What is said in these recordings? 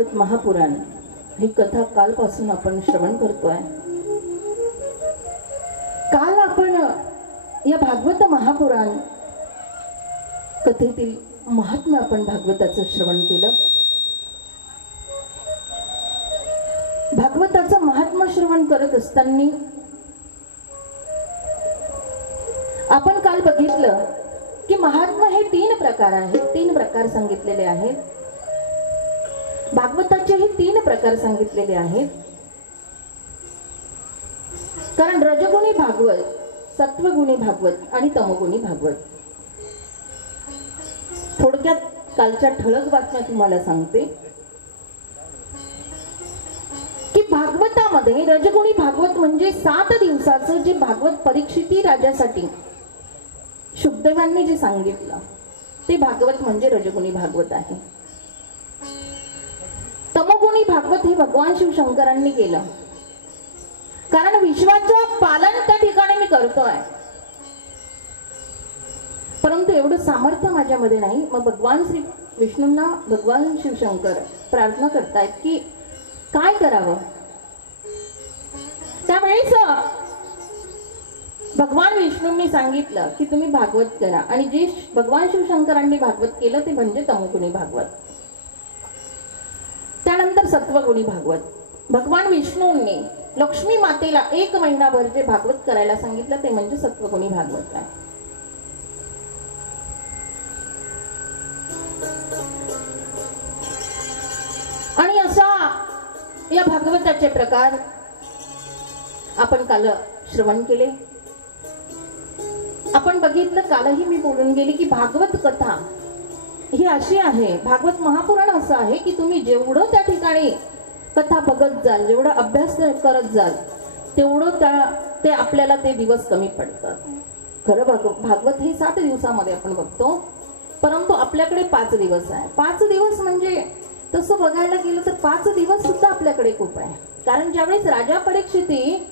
महापुराण ही कथा कालपासून आपण श्रवण करतोय। काल आपण या भागवत महापुराण कथेतील महात्म्य आपण भागवताचं श्रवण केलं। भागवताचं महात्म्य श्रवण करत असताना आपण काल बघितलं की महात्म्य हे तीन प्रकार आहेत, तीन प्रकार सांगितलेले आहेत। भागवताचे हे तीन प्रकार सांगितलेले आहेत, कारण रजगुणी भागवत, सत्वगुणी भागवत आणि तमगुणी भागवत। थोडक्यात कालच्या ठळक बातम्या तुम्हाला सांगते की भागवतामध्ये रजगुणी भागवत म्हणजे 7 दिवसाचं जे भागवत परीक्षिती राजासाठी शुकदेवांनी जे सांगितलं ते भागवत म्हणजे रजगुणी भागवत आहे। तमोगुणी भागवत हे भगवान शिवशंकरांनी केलं, कारण विश्वाचं पालन त्या ठिकाणी मी करतोय, परंतु एवढं सामर्थ्य माझ्यामध्ये नाही। मग भगवान श्री विष्णूंना भगवान शिवशंकर प्रार्थना करतायत की काय करावं। त्यावेळेस भगवान विष्णूंनी सांगितलं की तुम्ही भागवत करा, आणि जे भगवान शिवशंकरांनी भागवत केलं ते म्हणजे तमोगुणी भागवत। त्यानंतर सत्वगुणी भागवत, भगवान विष्णूंनी लक्ष्मी मातेला 1 महिनाभर जे भागवत करायला सांगितलं ते म्हणजे सत्वगुणी भागवत आहे। आणि असा या भागवताचे प्रकार आपण काल श्रवण केले। आपण बघितलं, कालही मी बोलून गेली की भागवत कथा ही अशी आहे, भागवत महापुराण असं आहे की तुम्ही जेवढं त्या ठिकाणी कथा बघत जाल, जेवढा अभ्यास करत जाल, तेवढं ते आपल्याला ते दिवस कमी पडतात। खरं भागवत हे 7 दिवसामध्ये आपण बघतो, परंतु आपल्याकडे 5 दिवस आहे। 5 दिवस म्हणजे तसं बघायला गेलं तर 5 दिवस सुद्धा आपल्याकडे खूप आहे, कारण ज्यावेळेस राजा परीक्षिती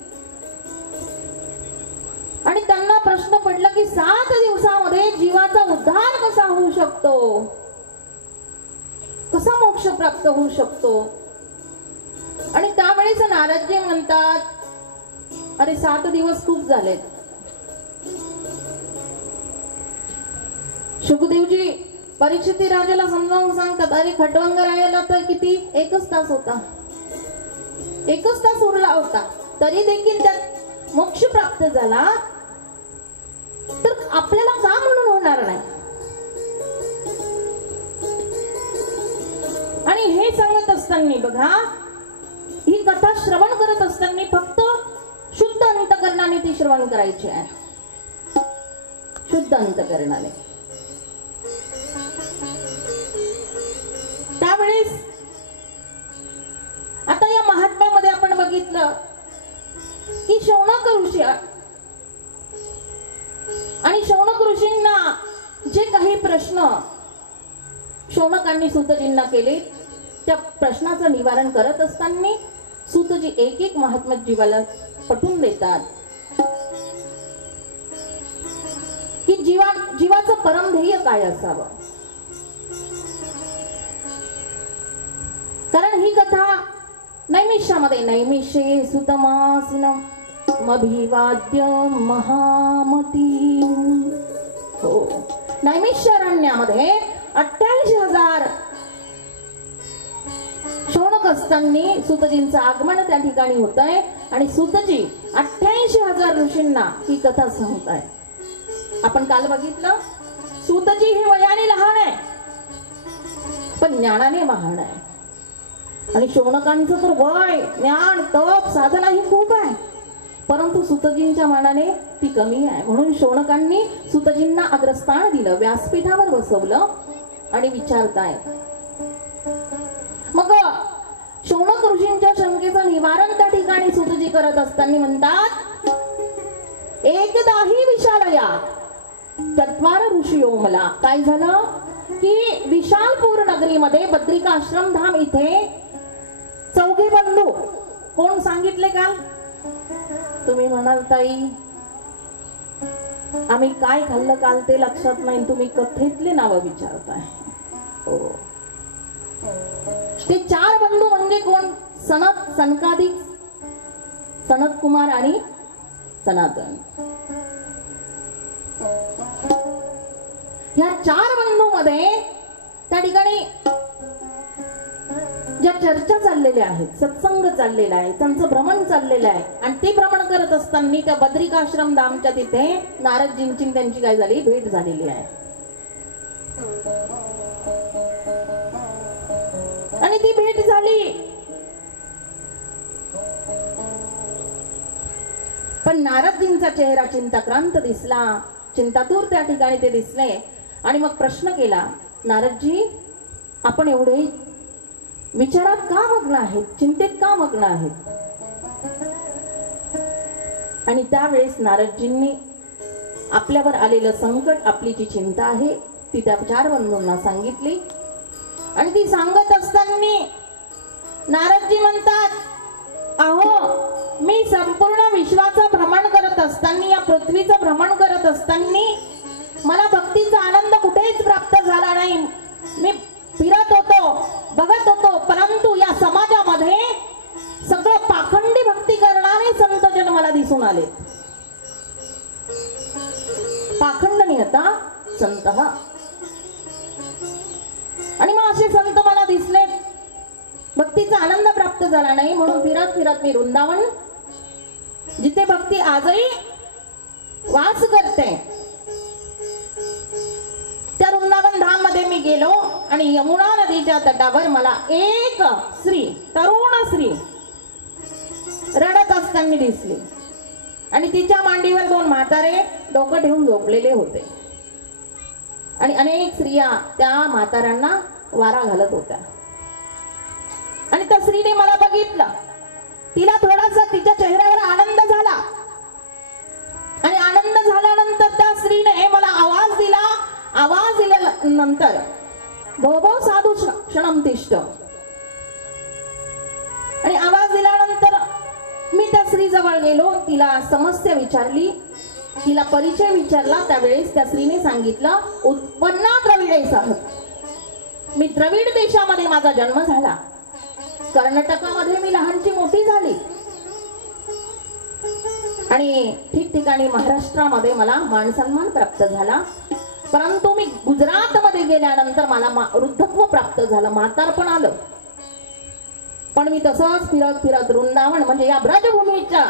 आणि त्यांना प्रश्न पडला की 7 दिवसामध्ये जीवाचा उद्धार कसा होऊ शकतो, कसा मोक्ष प्राप्त होऊ शकतो। आणि त्यावेळेस नारदजी म्हणतात, अरे 7 दिवस खूप झालेत। शुकदेवजी परीक्षिती राजाला समजावून सांगतात, अरे खटवंग राहायला तर किती 1च तास होता, 1च तास उरला होता, तरी देखील त्यात मोक्ष प्राप्त झाला, तर आपल्याला का म्हणून होणार नाही। आणि हे सांगत असताना बघा, ही कथा श्रवण करत असताना फक्त शुद्ध अंतकरणाने ती श्रवण करायची आहे, शुद्ध अंतकरणाने। त्यावेळेस आता या महात्म्यामध्ये आपण बघितलं की शौनक ऋषी आणि शौनक ऋषींना जे काही प्रश्न शौनकांनी सूतजींना केले, त्या प्रश्नाचं निवारण करत असताना सूतजी एक महात्म्य जीवाला पटवून देतात की जीवाचं परम ध्येय काय असावं। कारण ही कथा नैमिष्यामध्ये, नैमिष्ये सुतमासिनम अभिवाद्य महामती, हो, नैमिष्यारण्यामध्ये 88,000 शौनक असताना सूतजींचं आगमन त्या ठिकाणी होत आहे, आणि सूतजी 88,000 ऋषींना ही कथा सांगताय। आपण काल बघितलं, सूतजी हे वयाने लहान आहे पण ज्ञानाने महान आहे, आणि शौनकांचं तर वय, ज्ञान, तप, साधना ही खूप आहे, परंतु सूतजींच्या मानाने ती कमी आहे। म्हणून शौनकांनी सूतजींना अग्रस्थान दिलं, व्यासपीठावर बसवलं आणि विचारताय। मग शौनक ऋषींच्या शंकेचं निवारण त्या ठिकाणी सूतजी करत असताना म्हणतात, एकदाही विशालया चत्वार ऋषियो मला। काय झालं की विशालपूर नगरीमध्ये बद्रिका आश्रम धाम इथे 4 बंधू, कोण सांगितले काल? तुम्ही म्हणाल ताई आम्ही काय खाल्लं काल ते लक्षात नाही, तुम्ही कथेतले नाव विचारताय। हो, ते चार बंधू म्हणजे कोण? सनत, सनकादिक, सनत कुमार आणि सनातन. या चार बंधू मध्ये त्या ठिकाणी ज्या चर्चा चाललेल्या आहेत, सत्संग चाललेला आहे, त्यांचं भ्रमण चाललेलं आहे. आणि ते भ्रमण करत असताना त्या बद्रिकाश्रम धामच्या तिथे नारदजींची त्यांची काय झाली? भेट झालेली आहे. आणि ती भेट झाली, पण नारदजींचा चेहरा चिंताक्रांत दिसला, चिंतातूर त्या ठिकाणी ते दिसले. आणि मग प्रश्न केला, नारदजी आपण एवढे विचारात का मग्न आहेत, चिंतेत का मग्न आहेत? आणि त्यावेळेस नारदजींनी आपल्यावर आलेलं संकट, आपली जी चिंता आहे ती त्या चार बंधूंना सांगितली. आणि ती सांगत असताना नारदजी म्हणतात, अहो मी संपूर्ण विश्वाचं भ्रमण करत असताना, या पृथ्वीचं भ्रमण करत असताना मला भक्तीचा आनंद कुठेच प्राप्त झाला नाही. मी फिरत होतो, बघत होतो, परंतु या समाजामध्ये सगळं पाखंडी भक्ती करणारे संतजन मला दिसून आले. पाखंड नाही आता संत हा. आणि मग असे संत मला दिसले, भक्तीचा आनंद प्राप्त झाला नाही. म्हणून फिरत फिरत मी वृंदावन, जिथे भक्ती आजही वास करते, त्या वृंदावन धाम मध्ये मी गेलो. आणि यमुना नदीच्या तटावर मला एक स्त्री, तरुण स्त्री रडत असताना दिसली. आणि तिच्या मांडीवर दोन म्हातारे डोकं ठेवून झोपलेले होते. आणि अनेक स्त्रिया त्या म्हाताऱ्यांना वारा घालत होत्या. आणि त्या स्त्रीने मला बघितलं, तिला थोडासा तिच्या चेहऱ्यावर आनंद झाला. आणि आनंद झाल्यानंतर त्या स्त्रीने मला आवाज दिला. आवाज दिल्यानंतर भो भो साधू क्षणम तिष्ठ. आणि आवाज दिल्यानंतर मी त्या स्त्री जवळ गेलो, तिला समस्या विचारली, तिला परिचय विचारला. त्यावेळेस त्या स्त्रीने सांगितलं, उत्पन्ना द्रविडेसह, मी द्रविड देशामध्ये माझा जन्म झाला, कर्नाटकामध्ये मी लहानची मोठी झाली, आणि ठिकठिकाणी महाराष्ट्रामध्ये मला मान सन्मान प्राप्त झाला. परंतु मी गुजरात मध्ये गेल्यानंतर मला वृद्धत्व प्राप्त झालं, म्हातारपण आलं. पण मी तसंच फिरत फिरत वृंदावन म्हणजे या ब्रजभूमीच्या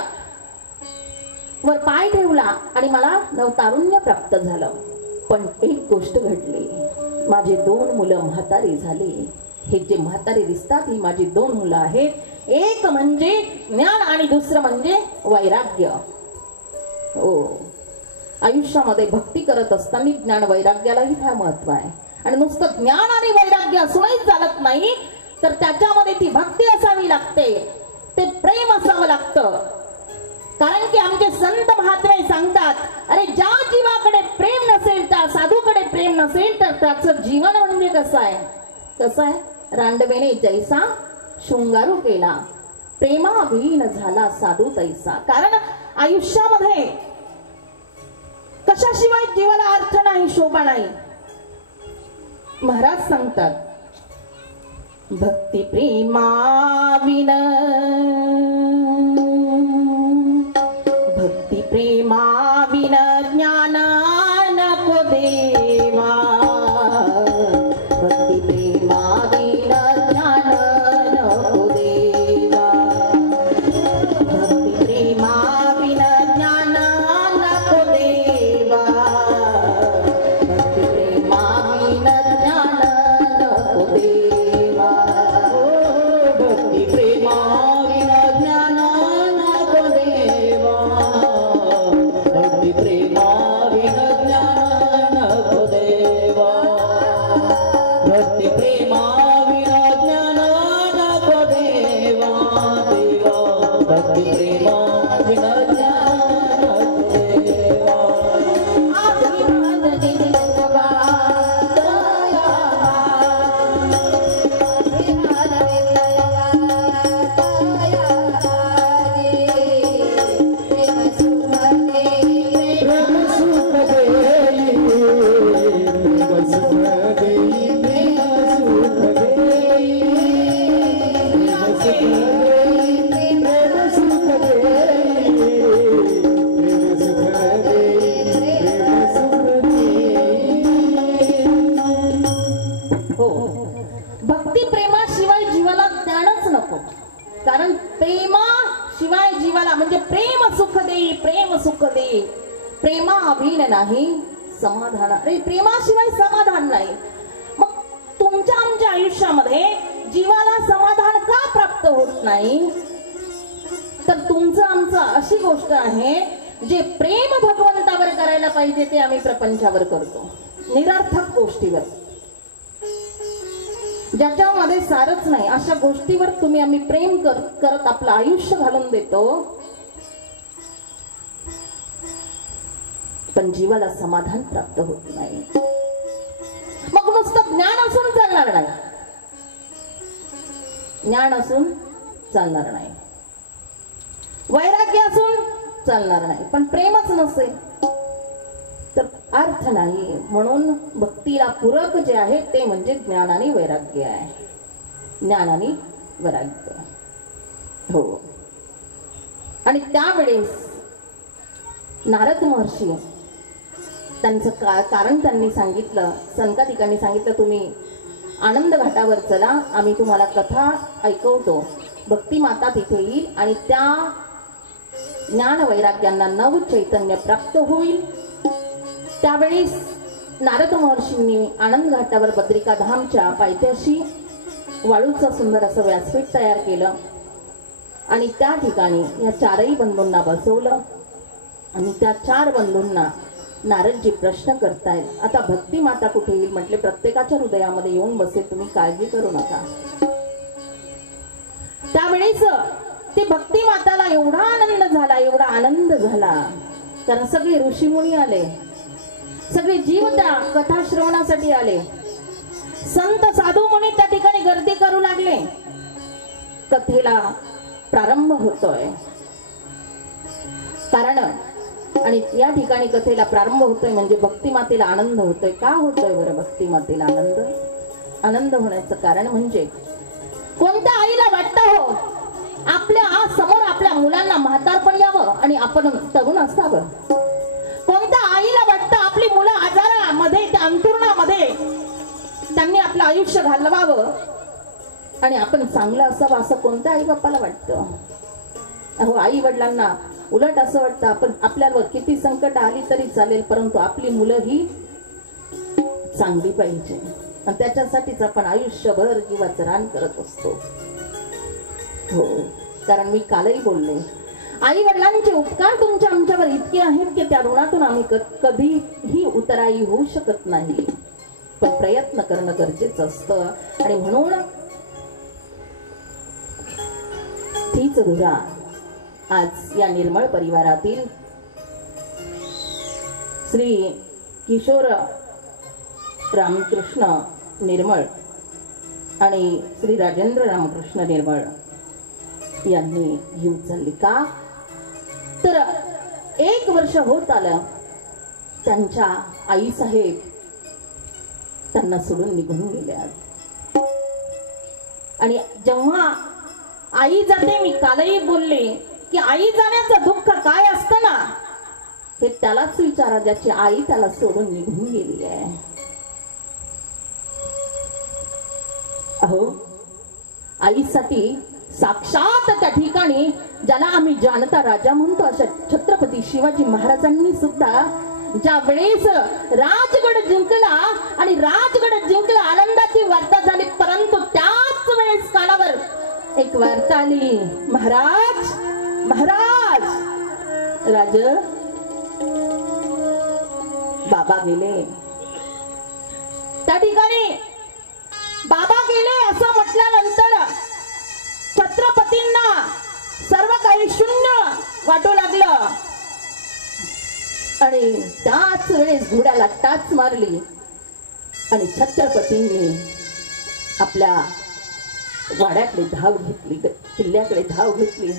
वर पाय ठेवला आणि मला नवतारुण्य प्राप्त झालं. पण एक गोष्ट घडली, माझी दोन मुलं म्हातारी झाली. हे जे म्हातारी दिसतात ही माझी दोन मुलं आहेत. एक म्हणजे ज्ञान आणि दुसरं म्हणजे वैराग्य. हो, आयुष्यामध्ये भक्ती करत असताना ज्ञान वैराग्यालाही फार महत्व आहे. आणि नुसतं ज्ञान आणि वैराग्य असूनही चालत नाही, तर त्याच्यामध्ये ती भक्ती असावी लागते, ते प्रेम असावं लागतं. कारण की आमचे संत महात्मे सांगतात, अरे ज्या जीवाकडे प्रेम नसेल, त्या साधूकडे प्रेम नसेल, तर त्याचं जीवन म्हणजे कसं आहे? कसं आहे? रांडवेने जैसा शृंगारू केला, प्रेमाविहीन झाला साधू तैसा. कारण आयुष्यामध्ये कशाशिवाय जीवाला अर्थ नाही, शोभा नाही. महाराज सांगतात, भक्ती प्रेमाविन, भक्ती प्रेमाविन ज्ञान नको देवा, भक्ती प्रेमाविन ज्ञान नको देवा, भक्ती प्रेमाविन ज्ञान नको देवा, भक्ती प्रेमाविन ज्ञान नको देवा, भक्ती प्रेमाविन ज्ञान नको देवा, भक्ती प्रेमाविन ज्ञान नको देवा, भक्ती प्रेमाविन ज्ञान नको देवा, देवा भक्ती प्रेमाविन ज्ञान नको देवा. आदिमान दिलवा दया, आदिमान दिलवा दया प्रेम सुख दे, प्रेम सुख दे, प्रेम सुख दे, प्रेम सुख दे. बोले प्रेमाविन नाही समाधान. अरे प्रेमाशिवाय समाधान नाही. मग तुमच्या आमच्या आयुष्यामध्ये जीवाला समाधान का प्राप्त होत नाही? तर तुमचं आमचं अशी गोष्ट आहे, जे प्रेम भगवंतावर करायला पाहिजे ते आम्ही प्रपंचावर करतो, निरर्थक गोष्टीवर, ज्याच्यामध्ये सारच नाही अशा गोष्टीवर तुम्ही आम्ही प्रेम करत आपलं आयुष्य घालून देतो, पण जीवाला समाधान प्राप्त होत नाही. मग नुसतं ज्ञान असून चालणार नाही, ज्ञान असून चालणार नाही, वैराग्य असून चालणार नाही, पण प्रेमच नसेल तर अर्थ नाही. म्हणून भक्तीला पूरक जे आहे ते म्हणजे ज्ञान आणि वैराग्य आहे. ज्ञान आणि वैराग्य. हो. आणि त्यावेळेस नारद महर्षी त्यांचं कारण त्यांनी सांगितलं, सनकादिकांनी सांगितलं, तुम्ही आनंद घाटावर चला, आम्ही तुम्हाला कथा ऐकवतो. भक्ती माता तिथे येईल आणि त्या ज्ञान वैराग्यांना नव चैतन्य प्राप्त होईल. त्यावेळी नारद महर्षींनी आनंद घाटावर बद्रिका धामच्या पायथ्याशी वाळूचं सुंदर असं व्यासपीठ तयार केलं आणि त्या ठिकाणी या चारही बंधूंना बसवलं आणि त्या चार बंधूंना नारदजी प्रश्न करतायत. आता भक्ती माता कुठे येईल म्हटले, प्रत्येकाच्या हृदयामध्ये येऊन बसेल, तुम्ही काळजी करू नका. त्यावेळेस ते भक्ती माताला एवढा आनंद झाला, एवढा आनंद झाला, कारण सगळे ऋषीमुनी आले, सगळे जीव त्या कथा श्रवणासाठी आले, संत साधू मुनी त्या ठिकाणी गर्दी करू लागले. कथेला प्रारंभ होतोय कारण, आणि या ठिकाणी कथेला प्रारंभ होतोय म्हणजे भक्ती मातेला आनंद होतोय. का होतोय बरं भक्ती मातेला आनंद? आनंद होण्याचं कारण म्हणजे, कोणत्या आईला वाटतं हो आपल्या समोर आपल्या मुलांना म्हातारपण यावं आणि आपण तरुण असावं? कोणत्या आईला वाटतं आपली मुलं आजारामध्ये, त्या अंतुरणामध्ये त्यांनी आपलं आयुष्य घालवावं आणि आपण चांगलं असावं? असं कोणत्या आई बाप्पाला वाटतं? अहो, आई वडिलांना उलट असं वाटतं आपण आपल्यावर किती संकट आली तरी चालेल, परंतु आपली मुलं ही चांगली पाहिजे, आणि त्याच्यासाठीच आपण आयुष्यभर जीवाचं रान करत असतो. हो, कारण मी कालही बोलले, आई वडिलांचे उपकार तुमच्या आमच्यावर इतके आहेत की त्या ऋणातून आम्ही कधीही उतराई होऊ शकत नाही, पण प्रयत्न करणं गरजेचं असतं. आणि म्हणून तीच धुरा आज या निर्मळ परिवारातील श्री किशोर रामकृष्ण निर्मळ आणि श्री राजेंद्र रामकृष्ण निर्मळ यांनी ही उचलली. का तर 1 वर्ष होत आलं त्यांच्या आई साहेब त्यांना सोडून निघून गेल्या. आणि जेव्हा आई जाते, मी कालही बोलले की आई जाण्याचं दुःख काय असतं ना, हे त्यालाच विचारा ज्याची आई त्याला सोडून निघून गेली आहे. अहो, आईसाठी साक्षात त्या ठिकाणी ज्याला आम्ही जानता राजा म्हणतो अशा छत्रपती शिवाजी महाराजांनी सुद्धा ज्या वेळेस राजगड जिंकला आणि राजगड जिंकला, आनंदाची वार्ता झाली, परंतु त्याच वेळेस कानावर एक वार्ता आली, महाराज महाराज राज बाबा गेले. त्या ठिकाणी बाबा गेले असं म्हटल्यानंतर छत्रपतींना सर्व काही शून्य वाटू लागलं आणि त्याच वेळेस घोड्याला टाच मारली आणि छत्रपतींनी आपल्या वाड्याकडे धाव घेतली, किल्ल्याकडे धाव घेतली.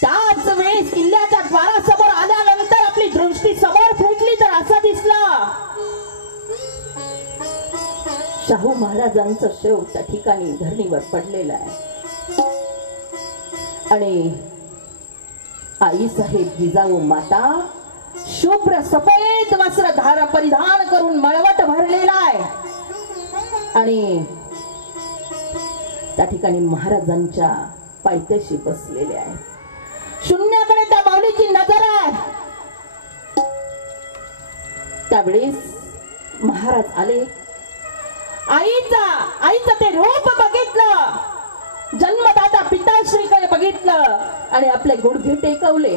त्याच वेळेस किल्ल्याच्या द्वारासमोर आल्यानंतर आपली दृष्टी समोर फेकली तर असा दिसला शाहू महाराजांचं शेव त्या ठिकाणी धरणीवर पडलेला आहे. आणि आई साहेब जिजाऊ माता शुभ्र सफेद वस्त्र धार परिधान करून मळवट भरलेला आहे आणि त्या ठिकाणी महाराजांच्या पायथ्याशी बसलेले आहे. शून्याकडे त्या माऊली आईची नजर आहे. त्यावेळेस महाराज आले. आईचं ते रूप बघितलं, जन्मदाता पिताश्रीकडे बघितलं आणि आपले गुडघे टेकवले.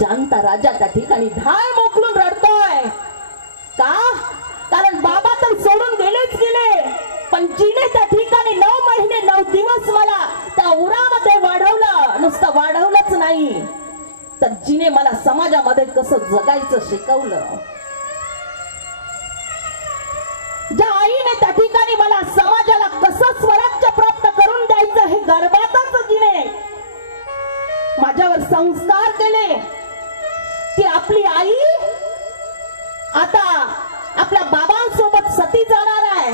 जाणता राजा त्या ठिकाणी धाय मोकलून रडतोय. का? कारण बाबा तर सोडून गेलेच गेले, पण जिने त्या ठिकाणी 9 महिने 9 दिवस मला त्या उरामध्ये वाढवलं, नुसतं वाढवलंच नाही तर जिने मला समाजामध्ये कसं जगायचं शिकवलं. ज्या आईने त्या ठिकाणी मला समाजाला कसं स्वराज्य प्राप्त करून द्यायचं हे गर्भातच जिने माझ्यावर संस्कार केले, ती आपली आई आता आपल्या बाबांसोबत सती जाणार आहे.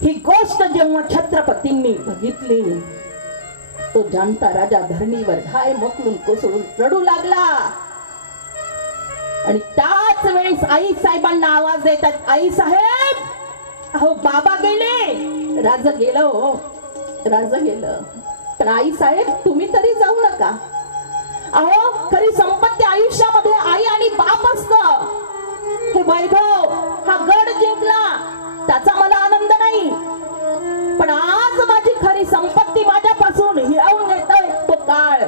ही गोष्ट जेव्हा छत्रपतींनी बघितली, तो जाणता राजा धरणीवर धाय मोकलून कोसळून रडू लागला. आणि त्याच वेळेस आई साहेबांना आवाज देतात, आई साहेब, अहो बाबा गेले, राज गेलं, राज गेलं, पण आई साहेब तुम्ही तरी जाऊ नका. अहो खरी संपत्ती आयुष्यामध्ये आई आणि बाप असतं. हे वैभव, हा गड जिंकला त्याचा मला आनंद नाही, पण आज माझी खरी संपत्ती माझ्यापासून हिरावून घेतोय तो काळ,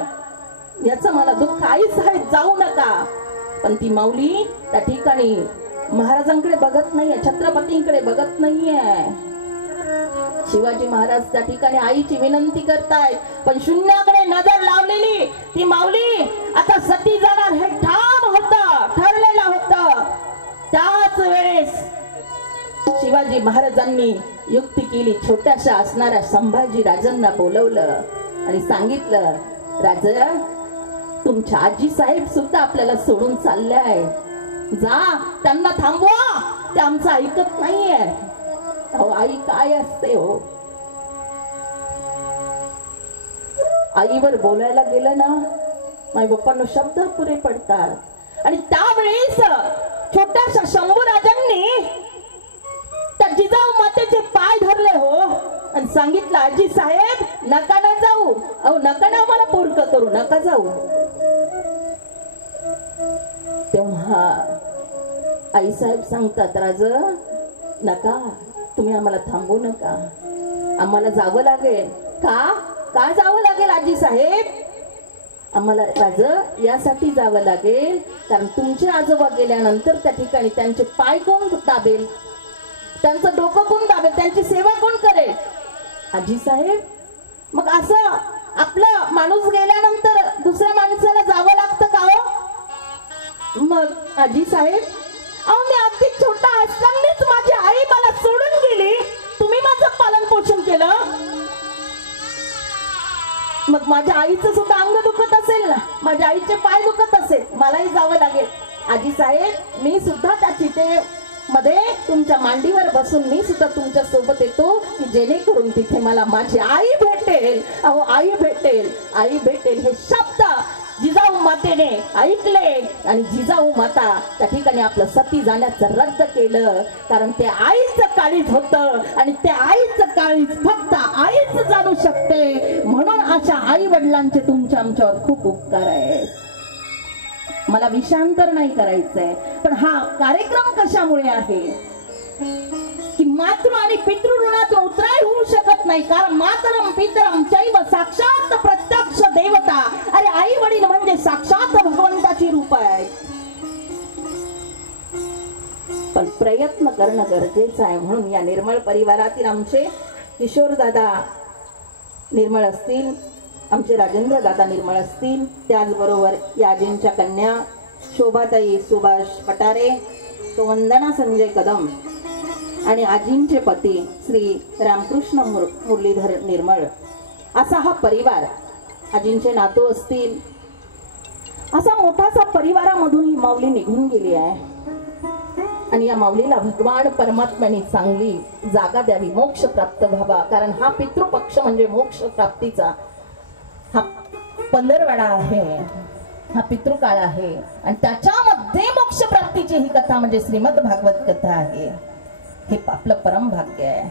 याचं मला दुःख. आई साहेब जाऊ नका. पण ती माऊली त्या ठिकाणी महाराजांकडे बघत नाहीये, छत्रपतींकडे बघत नाहीये. शिवाजी महाराज त्या ठिकाणी आईची विनंती करतायत, पण शून्याकडे नजर लावलेली ती माऊली आता सती जाणार हे ठाम होतं, ठरलेलं होतं. त्याच वेळेस शिवाजी महाराजांनी युक्ती केली. छोट्याशा असणाऱ्या संभाजी राजांना बोलवलं आणि सांगितलं, राजा तुमच्या आजी साहेब सुद्धा आपल्याला सोडून चालल्याय, जा त्यांना थांबवा, ते आमचं ऐकत नाहीये. अहो आई काय असते हो, आईवर बोलायला गेलं ना माई बाप्पांना शब्द पुरे पडतात. आणि त्यावेळेस छोट्याशा शंभूराजांनी त्या जिजाऊ मातेचे पाय धरले हो आणि सांगितलं, आजी साहेब नका ना जाऊ, अहो नका ना आम्हाला पोरक करू, नका जाऊ. तेव्हा आई साहेब सांगतात, राज नका, तुम्ही आम्हाला थांबवू नका, आम्हाला जावं लागेल. का जावं लागेल आजी साहेब? आम्हाला राज यासाठी जावं लागेल कारण तुमचे आजोबा गेल्यानंतर त्या ठिकाणी त्यांचे पाय कोण दाबेल, त्यांचं डोकं कोण दाबेल, त्यांची सेवा कोण करेल? आजी साहेब, मग असं आपलं माणूस गेल्यानंतर दुसऱ्या माणसाला जावं लागतं का हो? मग आजी साहेब, अहो मी अगदी छोटा असतानाच माझी आई मला सोडून गेली, तुम्ही माझं पालन पोषण केलं, मग माझ्या आईचं सुद्धा अंग दुखत असेल ना, माझ्या आईचे पाय दुखत असेल, मलाही जावं लागेल. आजी साहेब, मी सुद्धा त्या चितेमध्ये तुमच्या मांडीवर बसून मी सुद्धा तुमच्या सोबत येतो की जेणेकरून तिथे मला माझी आई भेटेल. अहो आई भेटेल, आई भेटेल हे शब्द जिजाऊ मातेने ऐकले आणि जिजाऊ माता त्या ठिकाणी आपलं सती जाण्याचं रद्द केलं. कारण ते आईचं काळीज होतं आणि ते आईचं काळीज फक्त आईच जाणू शकते. म्हणून अशा आई वडिलांचे तुमच्या आमच्यावर खूप उपकार आहेत. मला विषांतर नाही करायचंय, पण हा कार्यक्रम कशामुळे आहे की मातृ आणि पितृ ऋणातून उतराय होऊ शकत नाही. कारण मातरम पितरम चैव साक्षात प्रत्यक्ष देवता. अरे आई वडील म्हणजे साक्षात भगवंताची रूप आहे. पण प्रयत्न करणं गरजेचं आहे. म्हणून या निर्मळ परिवारातील आमचे किशोर दादा निर्मळ असतील, आमचे राजेंद्र दादा निर्मळ असतील, त्याचबरोबर या आजींच्या कन्या शोभाताई सुभाष पटारे, तो वंदना संजय कदम आणि आजींचे पती श्री रामकृष्ण मुरलीधर निर्मळ, असा हा परिवार, आजींचे नातू असतील, असा मोठासा परिवारामधून ही माऊली निघून गेली आहे. आणि या माऊलीला भगवान परमात्म्याने चांगली जागा द्यावी, मोक्ष प्राप्त व्हावा. कारण हा पितृपक्ष म्हणजे मोक्ष प्राप्तीचा हा पंधरवडा आहे, हा पितृकाळ आहे आणि त्याच्यामध्ये मोक्ष प्राप्तीची ही कथा म्हणजे श्रीमद भागवत कथा आहे. हे आपलं परम भाग्य आहे.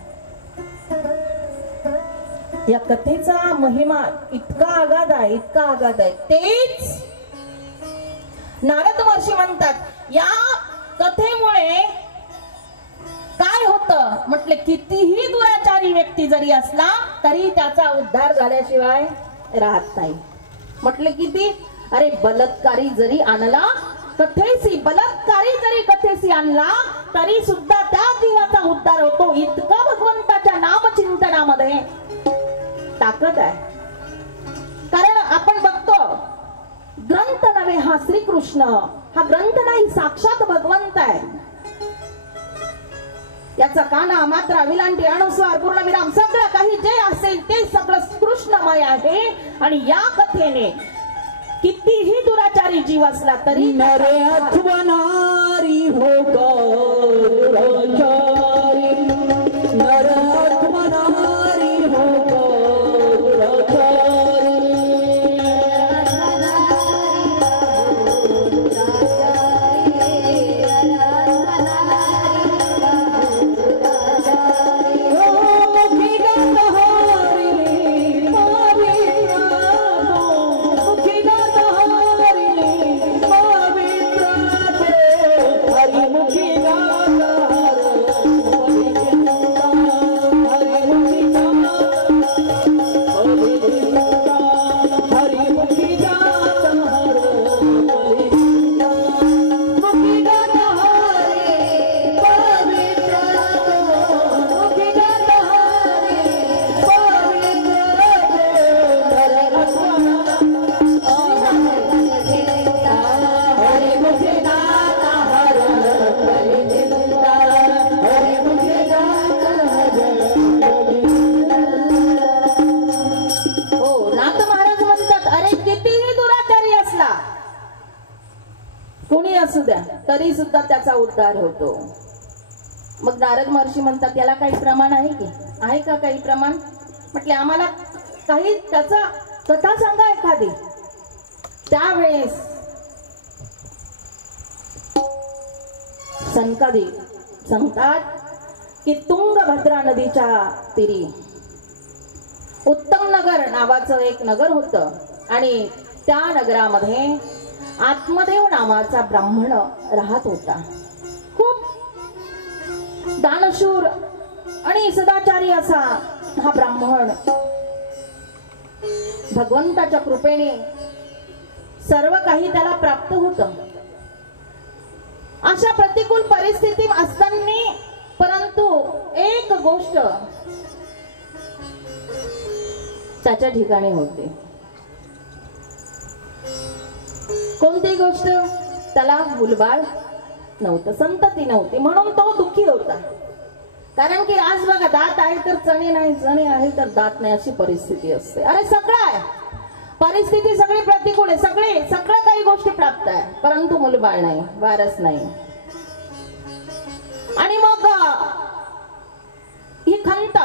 या कथेचा महिमा इतका आगाध आहे, इतका आगाध आहे. तेच नारद महर्षी म्हणतात या कथेमुळे काय होतं म्हटले, कितीही दुराचारी व्यक्ती जरी असला तरी त्याचा उद्धार झाल्याशिवाय राहत नाही. म्हटले किती, अरे बलात्कारी जरी आणला कथेसी, बलात्कारी जरी कथेसी आणला तरी सुद्धा त्या जीवाचा उद्धार होतो. इतका भगवंताच्या नामचिंतनामध्ये ताकद आहे. कारण आपण बघतो ग्रंथ नव्हे हा श्रीकृष्ण, हा ग्रंथ नाही साक्षात भगवंत आहे. याचा काना मात्रा विलांटी अनुस्वार पूर्णविराम सगळं काही जे असेल ते सगळं कृष्णमय आहे. आणि या कथेने कितीही दुराचारी जीव असला तरी नरे आठवणारी हो दुराचारी, नरे आठवणारी हो तरी सुद्धा त्याचा उद्धार होतो. मग नारद महर्षी म्हणतात याला काही प्रमाण आहे की, आहे का काही प्रमाण? म्हटले आम्हाला काही त्याचा कथा सांगा एखादी. त्यावेळेस संकादी सांगतात की तुंगभद्रा नदीच्या तीरी उत्तम नगर नावाचं एक नगर होतं आणि त्या नगरामध्ये आत्मदेव नावाचा ब्राह्मण राहत होता. खूप दानशूर आणि सदाचारी असा हा ब्राह्मण. भगवंताच्या कृपेने सर्व काही त्याला प्राप्त होतं. अशा प्रतिकूल परिस्थिती असताना परंतु एक गोष्ट त्याच्या ठिकाणी होते. कोणती गोष्ट? त्याला मुलबाळ नव्हतं, संतती नव्हती, म्हणून तो दुःखी होता. कारण की आज बघा दात आहे तर चणे नाही, चणे आहे तर दात नाही, अशी परिस्थिती असते. अरे सगळं आहे, परिस्थिती सगळी प्रतिकूल आहे, सगळं काही गोष्टी प्राप्त आहे, परंतु मुलबाळ नाही, वारस नाही. आणि मग ही खंत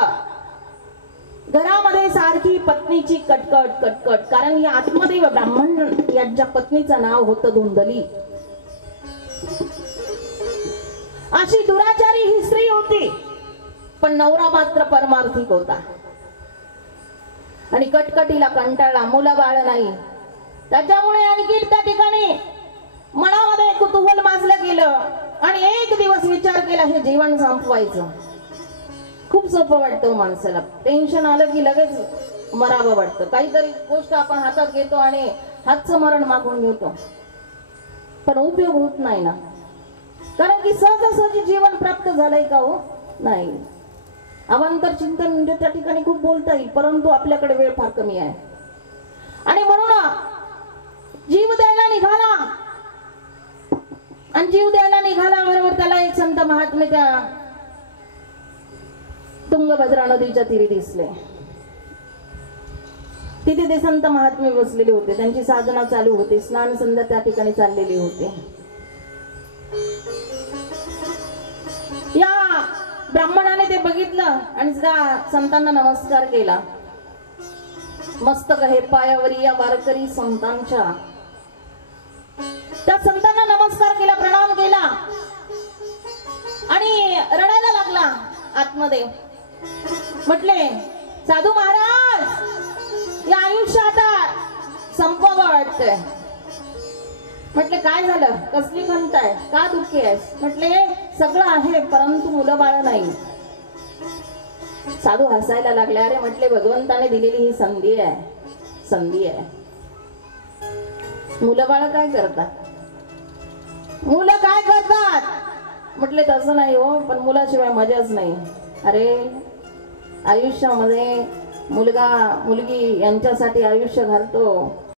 घरामध्ये सारखी पत्नीची कटकट कटकट. कारण या आत्मदेव ब्राह्मण यांच्या पत्नीचं नाव होतं धुंदली. अशी दुराचारी ही स्त्री होती, पण नवरा मात्र परमार्थिक होता. आणि कटकटीला कंटाळला, मुलं बाळ नाही. त्याच्यामुळे आणखी त्या ठिकाणी मनामध्ये कुतूहल माजलं गेलं आणि एक दिवस विचार केला हे जीवन संपवायचं. खूप सोपं वाटतं माणसाला, टेन्शन आलं की लगेच मरावं वाटतं. काहीतरी गोष्ट आपण हातात घेतो आणि हातचं मरण मागून घेतो, पण उपयोग होत नाही ना. कारण की सहजासहजी जीवन प्राप्त झालंय का? हो नाही. अवांतर चिंतन म्हणजे त्या ठिकाणी खूप बोलता येईल, परंतु आपल्याकडे वेळ फार कमी आहे. आणि म्हणून जीव द्यायला निघाला. आणि जीव द्यायला निघाला बरोबर त्याला एक संत महात्मे त्या तुंगभद्रा नदीच्या तीरी दिसले. तिथे ते संत महात्मे बसलेले होते, त्यांची साधना चालू होती, स्नान संध्या त्या ठिकाणी चाललेली होते. या ब्राह्मणाने ते बघितलं आणि त्या संतांना नमस्कार केला. मस्तक हे पायावरी या वारकरी संतांच्या. त्या संतांना नमस्कार केला, प्रणाम केला आणि रडायला लागला आत्मदेव. म्हटले साधू महाराज बस, या आयुष्य आता संपवावं वाटतंय. म्हटले काय झालं, कसली खंत आहे, का दुःखी आहेस? म्हटले सगळं आहे परंतु मुलं बाळ नाही. साधू हसायला लागले. अरे म्हटले भगवंताने दिलेली ही संधी आहे, संधी आहे. मुलं बाळ काय करतात, मुलं काय करतात? म्हटले तसं नाही हो, पण मुलाशिवाय मजाच नाही. अरे आयुष्यामध्ये मुलगा मुलगी यांच्यासाठी आयुष्य घालतो,